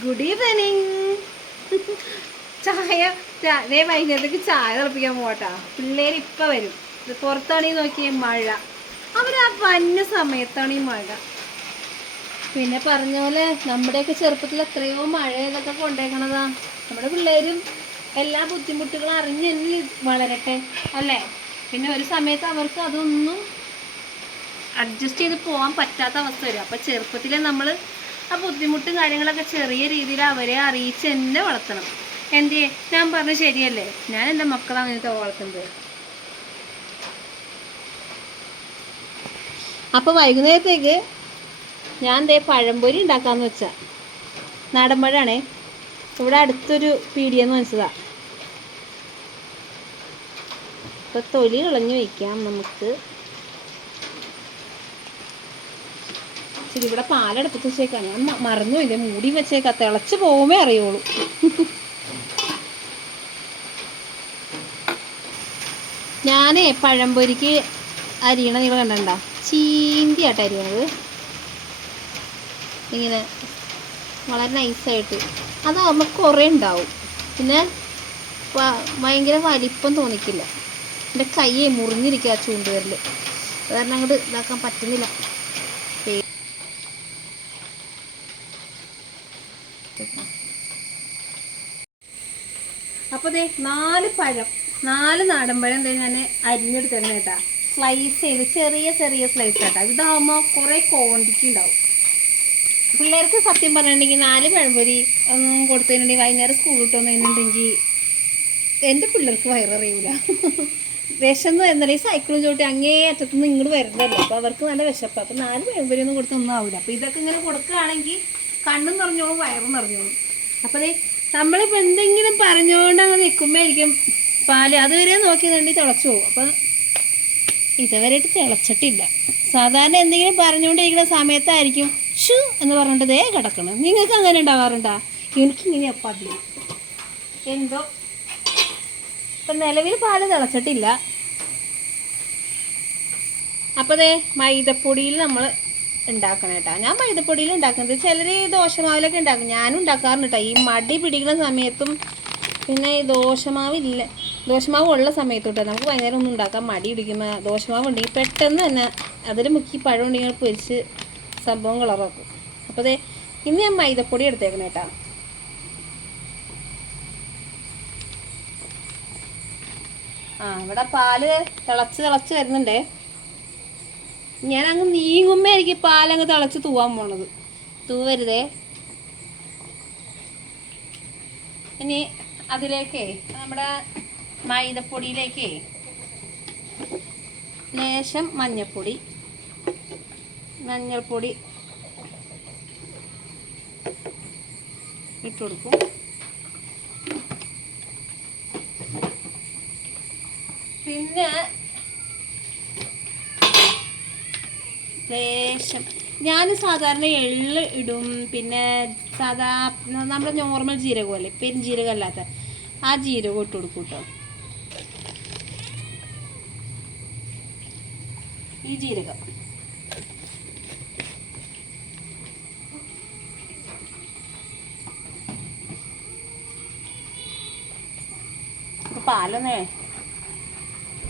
Good evening. ചായ വൈകുന്നേരത്തേക്ക് ചായ തിളപ്പിക്കാൻ പോട്ടാ. പിള്ളേര് ഇപ്പം വരും. പുറത്താണെങ്കിൽ നോക്കിയേ മഴ. അവരാ വന്ന സമയത്താണ് ഈ മഴ. പിന്നെ പറഞ്ഞ പോലെ നമ്മുടെയൊക്കെ ചെറുപ്പത്തിൽ എത്രയോ മഴ ഇതൊക്കെ കൊണ്ടേക്കണതാ. നമ്മുടെ പിള്ളേരും എല്ലാ ബുദ്ധിമുട്ടുകളും അറിഞ്ഞ് വളരട്ടെ അല്ലേ. പിന്നെ ഒരു സമയത്ത് അവർക്ക് അതൊന്നും അഡ്ജസ്റ്റ് ചെയ്ത് പോകാൻ പറ്റാത്ത അവസ്ഥ വരും. അപ്പം ചെറുപ്പത്തിലെ നമ്മൾ ആ ബുദ്ധിമുട്ടും കാര്യങ്ങളൊക്കെ ചെറിയ രീതിയിൽ അവരെ അറിയിച്ച് തന്നെ വളർത്തണം. എന്തേ ഞാൻ പറഞ്ഞ ശരിയല്ലേ? ഞാൻ എൻ്റെ മക്കളെ അങ്ങനത്തെ വളർത്തുന്നത്. അപ്പോൾ വൈകുന്നേരത്തേക്ക് ഞാൻ പഴംപൊരി ഉണ്ടാക്കാമെന്ന് വെച്ചാൽ. നാടൻ പഴമാണേ. ഇവിടെ അടുത്തൊരു പീടിയെന്ന് മനസ്സിലാ. അപ്പോൾ തൊലി കളഞ്ഞ് വയ്ക്കാം നമുക്ക്. ശരി, ഇവിടെ പാലെടുപ്പിച്ച് വെച്ചേക്കാം. ഞാൻ മറന്നുമില്ല, മൂടി വെച്ചേക്കാം. തിളച്ച് പോകുമ്പേ അറിയുള്ളൂ. ഞാനേ പഴംപൊരിക്ക് അരിയണ നിങ്ങൾ കണ്ടണ്ട, ചീന്തിയായിട്ട് അരിയണത് ഇങ്ങനെ വളരെ നൈസായിട്ട്. അതാകുമ്പോൾ കുറേ ഉണ്ടാവും. പിന്നെ ഭയങ്കര വലിപ്പം തോന്നിക്കില്ല. എൻ്റെ കയ്യെ മുറിഞ്ഞിരിക്കുക ആ ചൂണ്ടുവരൽ. കാരണം അങ്ങോട്ട് ഇതാക്കാൻ പറ്റുന്നില്ല. അപ്പോൾ ദേ 4 നാടൻ പഴം ഞാൻ അരിഞ്ഞെടുത്തരണം കേട്ടാ. സ്ലൈസ് ചെയ്ത് ചെറിയ സ്ലൈസ് കേട്ടാ. ഇതാകുമ്പോൾ കുറേ ക്വാണ്ടിറ്റി ഉണ്ടാവും. പിള്ളേർക്ക് സത്യം പറഞ്ഞിട്ടുണ്ടെങ്കിൽ 4 പഴംപൊരി കൊടുത്തതിനുണ്ടെങ്കിൽ വൈകുന്നേരം സ്കൂൾ കിട്ടുന്നതിനുണ്ടെങ്കിൽ എൻ്റെ പിള്ളേർക്ക് വയററിയൂല. വിശന്ന് വരുന്നില്ല. ഈ സൈക്കിളും ചോട്ടി അങ്ങേ അറ്റത്തുനിന്ന് ഇങ്ങോട്ട് വരുന്നല്ലോ. അപ്പോൾ അവർക്ക് നല്ല വിശപ്പ്. അപ്പോൾ 4 പഴംപൊരി ഒന്നും കൊടുത്തൊന്നും ആവില്ല. അപ്പോൾ ഇതൊക്കെ ഇങ്ങനെ കൊടുക്കുകയാണെങ്കിൽ കണ്ണും നിറഞ്ഞോളും വയറും നിറഞ്ഞോളും. അപ്പോൾ നമ്മളിപ്പോൾ എന്തെങ്കിലും പറഞ്ഞുകൊണ്ട് അങ്ങ് നിൽക്കുമ്പോഴായിരിക്കും പാല് അതുവരെ നോക്കിയിട്ടുണ്ടെങ്കിൽ തിളച്ചു പോകും. അപ്പം ഇതുവരെയായിട്ട് തിളച്ചിട്ടില്ല. സാധാരണ എന്തെങ്കിലും പറഞ്ഞുകൊണ്ടിരിക്കുന്ന സമയത്തായിരിക്കും ഷൂ എന്ന് പറഞ്ഞിട്ട് കിടക്കണം. നിങ്ങൾക്ക് അങ്ങനെ ഉണ്ടാവാറുണ്ടോ? എനിക്കിങ്ങനെ അപ്പം അതില്ല എന്തോ. ഇപ്പം നിലവിൽ പാല് തിളച്ചിട്ടില്ല. അപ്പോൾ മൈദപ്പൊടിയിൽ നമ്മൾ ഉണ്ടാക്കണം കേട്ടോ. ഞാൻ മൈദപ്പൊടിയിൽ ഉണ്ടാക്കുന്നത്. ചിലർ ദോശമാവിലൊക്കെ ഉണ്ടാക്കും. ഞാനും ഉണ്ടാക്കാറുണ്ട് കേട്ടോ. ഈ മടി പിടിക്കുന്ന സമയത്തും പിന്നെ ഈ ദോശമാവ് ഉള്ള സമയത്ത് കേട്ടോ. നമുക്ക് വൈകുന്നേരം ഒന്നും ഉണ്ടാക്കാൻ മടി പിടിക്കുമ്പോൾ ദോശമാവ് ഉണ്ടെങ്കിൽ പെട്ടെന്ന് തന്നെ അതിൽ മുക്കി പഴം ഉണ്ടെങ്കിൽ പൊരിച്ച് സംഭവം കളറാക്കും. അപ്പോൾ ഇന്ന് ഞാൻ മൈദപ്പൊടി എടുത്തേക്കണം കേട്ടോ. ഇവിടെ പാല് തിളച്ച് വരുന്നുണ്ടേ. ഞാനങ്ങ് നീങ്ങുമ്പോൾ എനിക്ക് പാലങ്ങ് തിളച്ച് തൂവാൻ പോണത്. തൂവരുതേ. ഇനി അതിലേക്കേ നമ്മുടെ മൈദപ്പൊടിയിലേക്കേ ലേശം മഞ്ഞൾപ്പൊടി ഇട്ട് കൊടുക്കും. പിന്നെ ലേശം ഞാൻ സാധാരണ എള്ള് ഇടും. പിന്നെ നമ്മുടെ നോർമൽ ജീരകമല്ലേ, പെരുംജീരകം അല്ലാത്ത ആ ജീരകം ഇട്ട് കൊടുക്കും കേട്ടോ. ഈ ജീരകം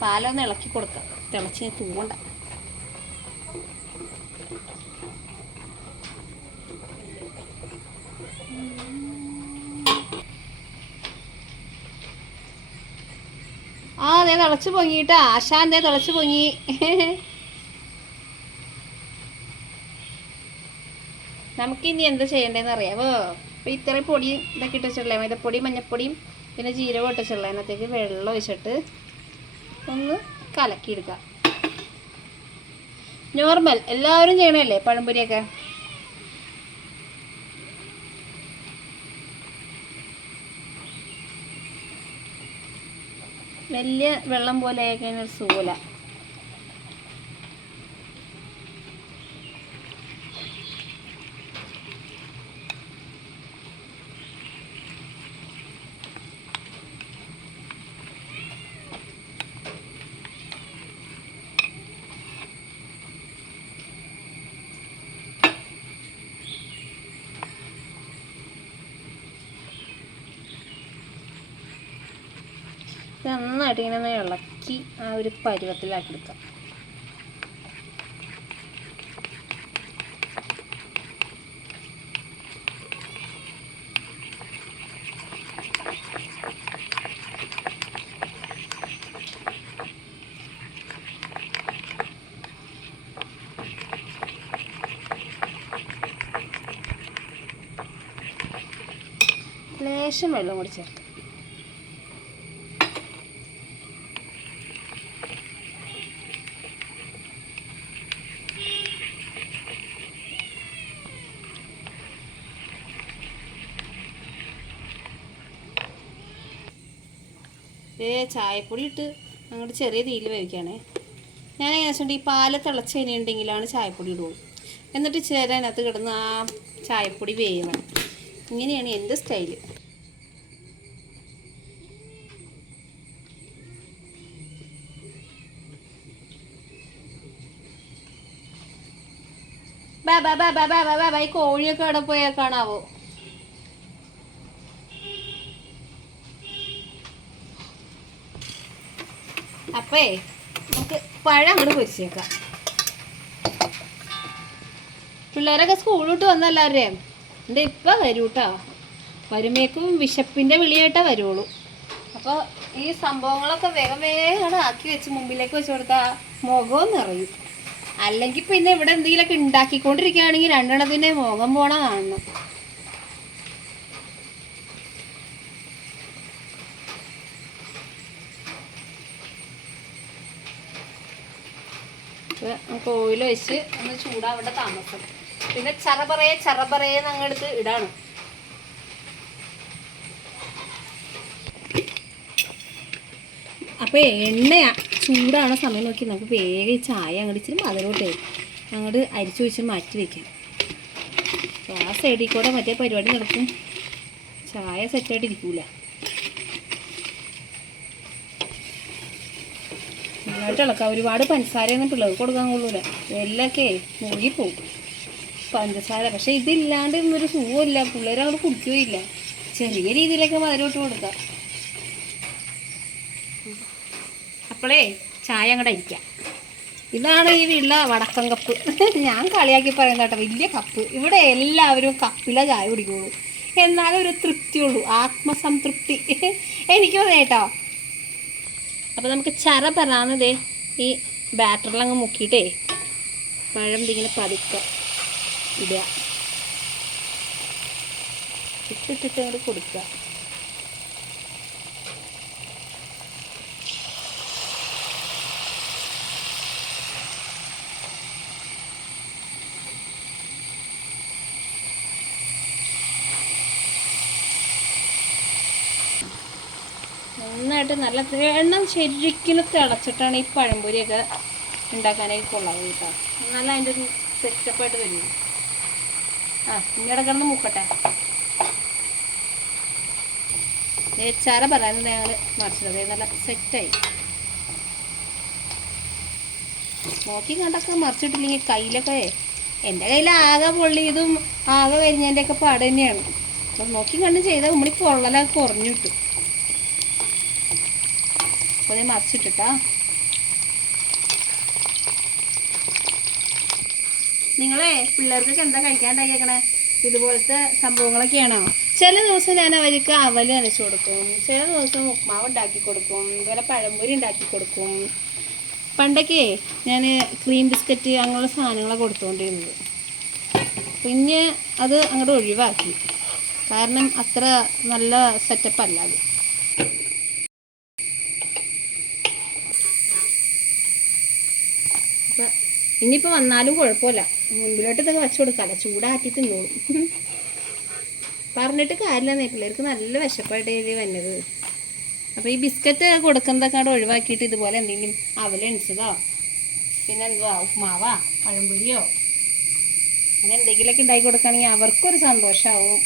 പാലൊന്ന് ഇളക്കി കൊടുക്കാം. തിളച്ച് തൂവണ്ട. അതെ തിളച്ച് പൊങ്ങിട്ടാ. ആശാൻ തിളച്ച് പൊങ്ങി. നമുക്കിനി എന്താ ചെയ്യേണ്ടതെന്ന് അറിയാമോ? അപ്പോൾ ഇത്രയും പൊടി ഇതൊക്കെ ഇട്ട് വെച്ചിട്ടുള്ളേ, മൈദപ്പൊടി മഞ്ഞൾപ്പൊടിയും പിന്നെ ജീരകം ഇട്ട് വെച്ചിട്ടുള്ളത്. അതിനകത്തേക്ക് വെള്ളം ഒഴിച്ചിട്ട് ഒന്ന് കലക്കിയെടുക്കാം. നോർമൽ എല്ലാവരും ചെയ്യണമല്ലേ പഴംപൊരിയൊക്കെ. വലിയ വെള്ളം പോലെ ആയിക്കഴിഞ്ഞാൽ ഒരു സുഖമില്ല. നന്നായിട്ട് ഇങ്ങനെ ഒന്ന് ഇളക്കി ആ ഒരു പരുവത്തിലാക്കി എടുക്കാം. ലേശം വെള്ളം കൂടി ചേർക്കാം. ചായപ്പൊടി ഇട്ട് അങ്ങോട്ട് ചെറിയ തീയിൽ വേവിക്കുകയാണേ. ഞാൻ എങ്ങനെ വെച്ചിട്ടുണ്ട്, ഈ പാല് തിളച്ച് കഴിഞ്ഞിട്ടുണ്ടെങ്കിലാണ് ചായപ്പൊടി ഇടുള്ളൂ. എന്നിട്ട് ചേരാൻ അതിനകത്ത് കിടന്ന് ആ ചായപ്പൊടി വേവണം. ഇങ്ങനെയാണ് എൻ്റെ സ്റ്റൈല്. ഈ കോഴിയൊക്കെ അവിടെ പോയാൽ കാണാവോ? അപ്പേ നമുക്ക് പഴം അങ്ങോട്ട് പൊരിച്ചേക്കാം. പിള്ളേരൊക്കെ സ്കൂൾ വിട്ട് വന്നെല്ലാവരെയും എൻ്റെ ഇപ്പം വരൂ കേട്ടോ. വരുമ്പേക്കും വിശപ്പിൻ്റെ വിളിയായിട്ടേ വരുള്ളൂ. അപ്പോൾ ഈ സംഭവങ്ങളൊക്കെ വേഗം വേഗം ആക്കി വെച്ച് മുമ്പിലേക്ക് വെച്ച് കൊടുത്താൽ മുഖവും നിറയും. അല്ലെങ്കിൽ പിന്നെ ഇവിടെ എന്തെങ്കിലുമൊക്കെ ഉണ്ടാക്കിക്കൊണ്ടിരിക്കുകയാണെങ്കിൽ രണ്ടെണ്ണത്തിൻ്റെ മുഖം പോണ കാണണം. നമുക്ക് ഓയിൽ ഒഴിച്ച് ഒന്ന് ചൂടാവേണ്ട താമസം. പിന്നെ ചറപറയെന്ന് അങ്ങെടുത്ത് ഇടാണ്. അപ്പോൾ എണ്ണ ചൂടാണ് സമയം നോക്കി നമുക്ക് വേഗം ഈ ചായ അങ്ങോട്ട് ഇച്ചിരി മധുരോട്ടേ അങ്ങോട്ട് അരിച്ചു വെച്ച് മാറ്റി വയ്ക്കാം. അപ്പോൾ ആ സൈഡിൽ കൂടെ മറ്റേ പരിപാടി നടക്കും. ചായ സെറ്റായിട്ട് ഇരിക്കൂല. നന്നായിട്ട് ഇളക്കാം. ഒരുപാട് പഞ്ചസാരയൊന്നും പിള്ളേർക്ക് കൊടുക്കാൻ കൊള്ളൂല. എല്ലാമൊക്കെ മുഴുകിപ്പോവും പഞ്ചസാര. പക്ഷെ ഇതില്ലാണ്ട് ഇന്നൊരു സുഖമില്ല. പിള്ളേർ അങ്ങോട്ട് കുടിക്കുകയില്ല. ചെറിയ രീതിയിലൊക്കെ മധുരം കൊടുക്കാം. അപ്പോളേ ചായ അങ്ങോട്ട് അരിക്കാം. ഇതാണ് ഈ വീട്ടിലെ വടക്കം കപ്പ്. ഞാൻ കളിയാക്കി പറയുന്ന കേട്ടോ, വലിയ കപ്പ്. ഇവിടെ എല്ലാവരും കപ്പിലെ ചായ കുടിക്കുള്ളൂ. എന്നാലും ഒരു തൃപ്തിയുള്ളൂ, ആത്മസംതൃപ്തി എനിക്ക് കേട്ടോ. അപ്പോൾ നമുക്ക് ചറ പറയാന്നതേ ഈ ബാറ്ററിലങ്ങ് മുക്കിയിട്ടേ പഴം എന്തെങ്കിലും പതുക്കെ ഇടുക. ഇട്ടിട്ട് അങ്ങോട്ട് കൊടുക്കുക. നന്നായിട്ട് നല്ല എണ്ണം ശരിക്കും തിളച്ചിട്ടാണ് ഈ പഴംപൊരിയൊക്കെ ഉണ്ടാക്കാനായി കൊള്ളാവും കേട്ടോ. നല്ല അതിൻ്റെ ഒരു സെറ്റപ്പായിട്ട് വരും. ഇങ്ങടെ കിടന്ന് മുക്കട്ടെ. ചാര പറയാനുണ്ട് ഞങ്ങൾ മറിച്ചത് നല്ല സെറ്റായി. നോക്കി കണ്ടൊക്കെ മറിച്ചിട്ടില്ലെങ്കിൽ കയ്യിലൊക്കെ എൻ്റെ കയ്യിൽ ആകെ പൊള്ളിയതും ആകെ കരിഞ്ഞതിൻ്റെയൊക്കെ പാട് തന്നെയാണ്. അപ്പം നോക്കി കണ്ട് ചെയ്താൽ നമ്മൾ പൊള്ളലൊക്കെ കുറഞ്ഞു കിട്ടും. അപ്പോൾ ഞാൻ മറിച്ചിട്ടിട്ടാ. നിങ്ങളെ പിള്ളേർക്കൊക്കെ എന്താ കഴിക്കാണ്ടാക്കിയേക്കണേ? ഇതുപോലത്തെ സംഭവങ്ങളൊക്കെയാണോ? ചില ദിവസം ഞാൻ അവർക്ക് അവൽ നനച്ച് കൊടുക്കും, ചില ദിവസം ഉപ്മാവ് ഉണ്ടാക്കി കൊടുക്കും, ഇതുപോലെ പഴംപൊരി ഉണ്ടാക്കി കൊടുക്കും. പണ്ടൊക്കെ ഞാൻ ക്രീം ബിസ്ക്കറ്റ് അങ്ങനെയുള്ള സാധനങ്ങളൊക്കെ കൊടുത്തുകൊണ്ടിരുന്നത്. പിന്നെ അത് അങ്ങോട്ട് ഒഴിവാക്കി. കാരണം അത്ര നല്ല സെറ്റപ്പ് അല്ല അത്. ഇനിയിപ്പോൾ വന്നാലും കുഴപ്പമില്ല, മുൻപിലോട്ട് ഇതൊക്കെ വെച്ച് കൊടുക്കാമല്ലോ, ചൂടാറ്റി തിന്നോളും. പറഞ്ഞിട്ട് കാര്യമില്ലെന്നേ, പിള്ളേർക്ക് നല്ല വിശപ്പായിട്ട് വന്നത്. അപ്പോൾ ഈ ബിസ്ക്കറ്റ് കൊടുക്കുന്നതൊക്കെ അവിടെ ഒഴിവാക്കിയിട്ട് ഇതുപോലെ എന്തെങ്കിലും അവലെണിച്ചതോ പിന്നെ എന്തുവാ ഉപ്മാവാ പഴംപൊരിയോ അങ്ങനെ എന്തെങ്കിലുമൊക്കെ ഉണ്ടാക്കി കൊടുക്കുകയാണെങ്കിൽ അവർക്കൊരു സന്തോഷമാവും.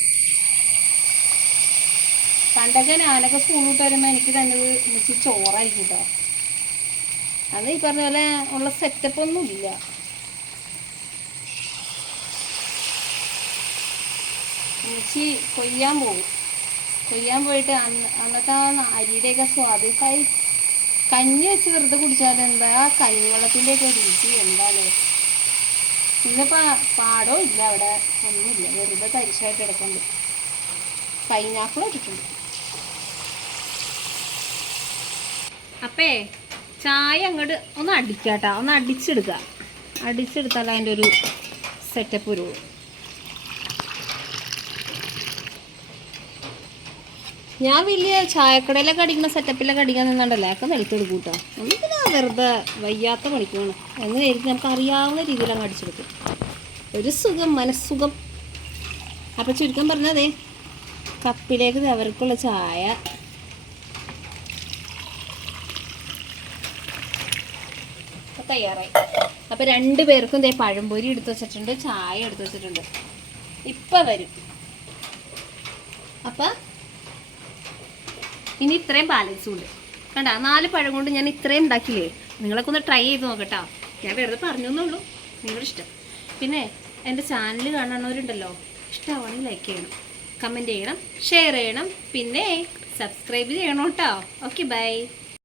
പണ്ടൊക്കെ ഞാനൊക്കെ സ്കൂൾ വിട്ട് വരുമ്പോൾ എനിക്ക് തന്നത് ഇച്ചിരി ചോറായിരിക്കും കേട്ടോ. അത് ഈ പറഞ്ഞ പോലെ ഉള്ള സെറ്റപ്പൊന്നും ഇല്ല. ഇച്ചി കൊയ്യാൻ പോകും. കൊയ്യാൻ പോയിട്ട് അന്നത്തെ ആ അരിയുടെയൊക്കെ സ്വാദിഷ്ടായി കഞ്ഞി വെച്ച് വെറുതെ കുടിച്ചാൽ എന്താ ആ കഞ്ഞിവെള്ളത്തിൻ്റെയൊക്കെ രുചി എന്താല്ലേ. ഇന്നിപ്പോൾ പാടോ ഇല്ല അവിടെ, ഒന്നുമില്ല, വെറുതെ തരിശായിട്ട് കിടക്കുന്നുണ്ട്. പൈനാപ്പിൾ ഇട്ടിട്ടുണ്ട്. അപ്പേ ചായ അങ്ങോട്ട് ഒന്ന് അടിക്കാട്ടോ, ഒന്ന് അടിച്ചെടുക്കുക. അടിച്ചെടുത്താൽ അതിൻ്റെ ഒരു സെറ്റപ്പ് വരുള്ളൂ. ഞാൻ വലിയ ചായക്കടയിലൊക്കെ അടിക്കുന്ന സെറ്റപ്പിലൊക്കെ അടിക്കാൻ നിന്നുണ്ടല്ലോ, ഒക്കെ നിലത്തെടുക്കും കേട്ടോ. നമുക്കിത് വെറുതെ വയ്യാത്ത പണിക്കാണ്. എങ്ങനെയായിരിക്കും നമുക്ക് അറിയാവുന്ന രീതിയിൽ അങ്ങ് അടിച്ചെടുക്കും. ഒരു സുഖം, മനസ്സുഖം. അപ്പം ചുരുക്കം പറഞ്ഞതേ കപ്പിലേക്ക് അവർക്കുള്ള ചായ. തയ്യാറായി. അപ്പം 2 പേർക്കും ഇതേ പഴംപൊരി എടുത്ത് വെച്ചിട്ടുണ്ട്, ചായ എടുത്ത് വെച്ചിട്ടുണ്ട്. ഇപ്പം വരും. അപ്പം ഇനി ഇത്രയും ബാലൻസും ഉണ്ട് കണ്ട. 4 പഴം കൊണ്ട് ഞാൻ ഇത്രയും ഉണ്ടാക്കില്ലേ. നിങ്ങളൊക്കെ ഒന്ന് ട്രൈ ചെയ്ത് നോക്കട്ടോ. ഞാൻ വെറുതെ പറഞ്ഞെന്നുള്ളൂ, നിങ്ങളുടെ ഇഷ്ടം. പിന്നെ എൻ്റെ ചാനൽ കാണുന്നവരുണ്ടല്ലോ, ഇഷ്ടമാണെങ്കിൽ ലൈക്ക് ചെയ്യണം, കമൻറ്റ് ചെയ്യണം, ഷെയർ ചെയ്യണം, പിന്നെ സബ്സ്ക്രൈബ് ചെയ്യണം കേട്ടോ. Okay, by.